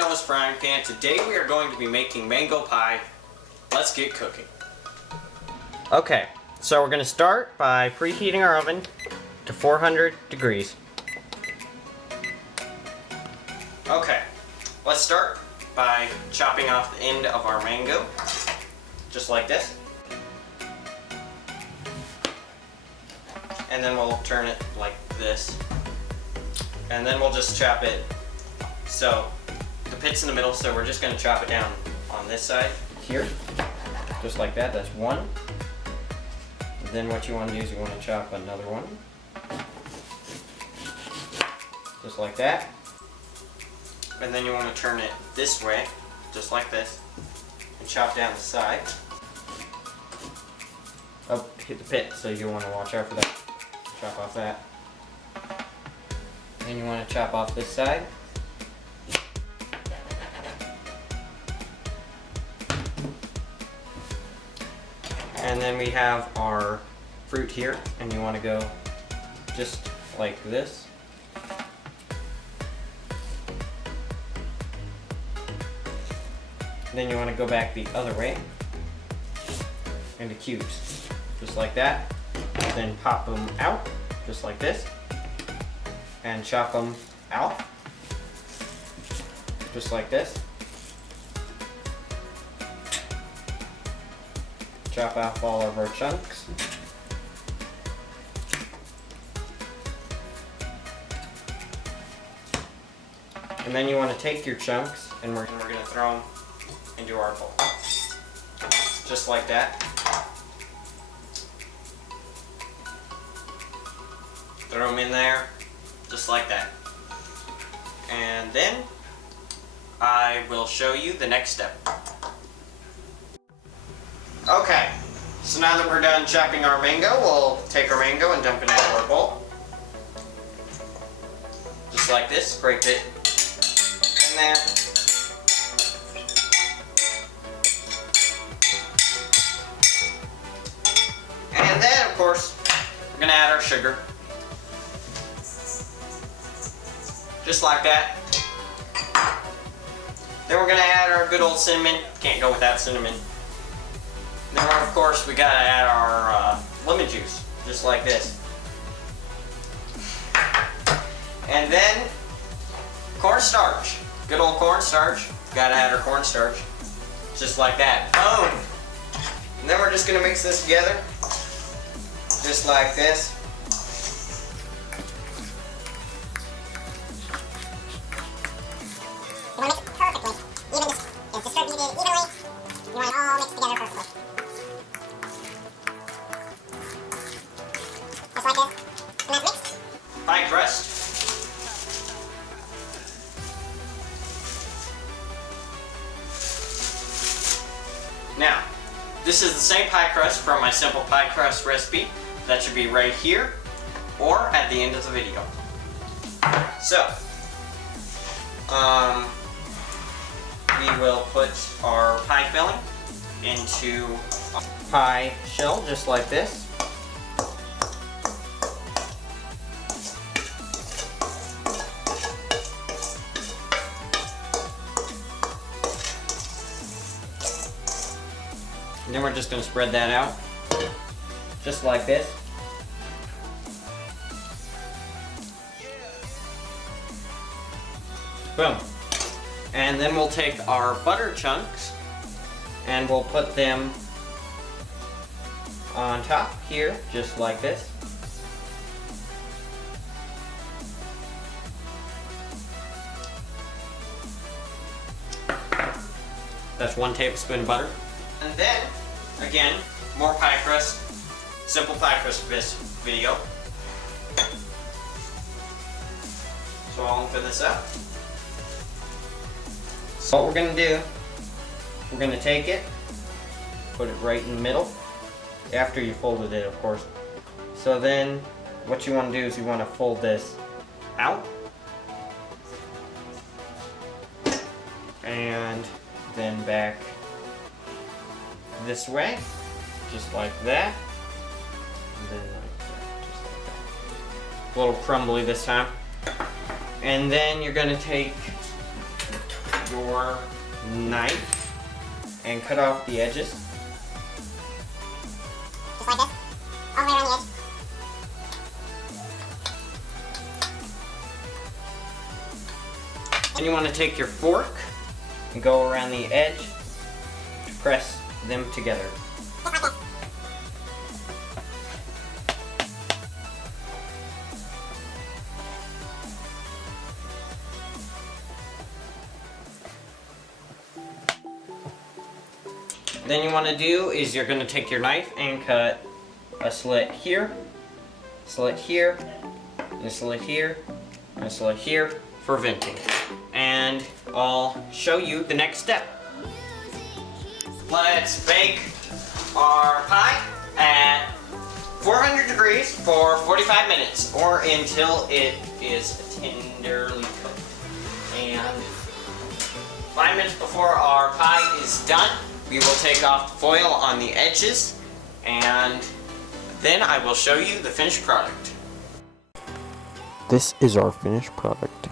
know as Frying Pan. Today we are going to be making mango pie. Let's get cooking. Okay, so we're going to start by preheating our oven to 400 degrees. Okay, let's start by chopping off the end of our mango, just like this. And then we'll turn it like this. And then we'll just chop it. So the pit's in the middle, so we're just going to chop it down on this side here, just like that. That's one. And then what you want to do is you want to chop another one, just like that. And then you want to turn it this way, just like this, and chop down the side. Oh, hit the pit, so you want to watch out for that. Chop off that. Then you want to chop off this side. And then we have our fruit here, and you want to go just like this. Then you want to go back the other way into cubes, just like that. Then pop them out, just like this, and chop them out, just like this. Chop off all of our chunks. And then you want to take your chunks, and we're going to throw them into our bowl, just like that. Throw them in there, just like that. And then I will show you the next step. Okay, so now that we're done chopping our mango, we'll take our mango and dump it into our bowl. Just like this, scrape it in there. And then, of course, we're going to add our sugar. Just like that. Then we're going to add our good old cinnamon. Can't go without cinnamon. Then, of course, we got to add our lemon juice. Just like this. And then, cornstarch. Good old cornstarch. Got to add our cornstarch. Just like that. Boom! And then we're just going to mix this together. Just like this. You want to mix it perfectly. Even just distribute it evenly. You want it all mixed together perfectly. Just like this. And that's mixed. Pie crust. Now, this is the same pie crust from my simple pie crust recipe. That should be right here or at the end of the video. So, we will put our pie filling into a pie shell just like this. And then we're just going to spread that out just like this. Boom. And then we'll take our butter chunks and we'll put them on top here, just like this. That's 1 tablespoon of butter. And then, again, more pie crust. Simple pie crust for this video. So I'll open this up. So what we're going to do, we're going to take it, put it right in the middle, after you folded it, of course. So then, what you want to do is you want to fold this out, and then back this way, just like that, and then like that, just like that. A little crumbly this time. And then you're going to take your knife and cut off the edges. Just like this. All the way around the edge. Then you want to take your fork and go around the edge to press them together. Just like this. Then you want to do is you're going to take your knife and cut a slit here, and a slit here, and a slit here for venting. And I'll show you the next step. Let's bake our pie at 400 degrees for 45 minutes or until it is tenderly cooked. And 5 minutes before our pie is done, we will take off the foil on the edges, and then I will show you the finished product. This is our finished product.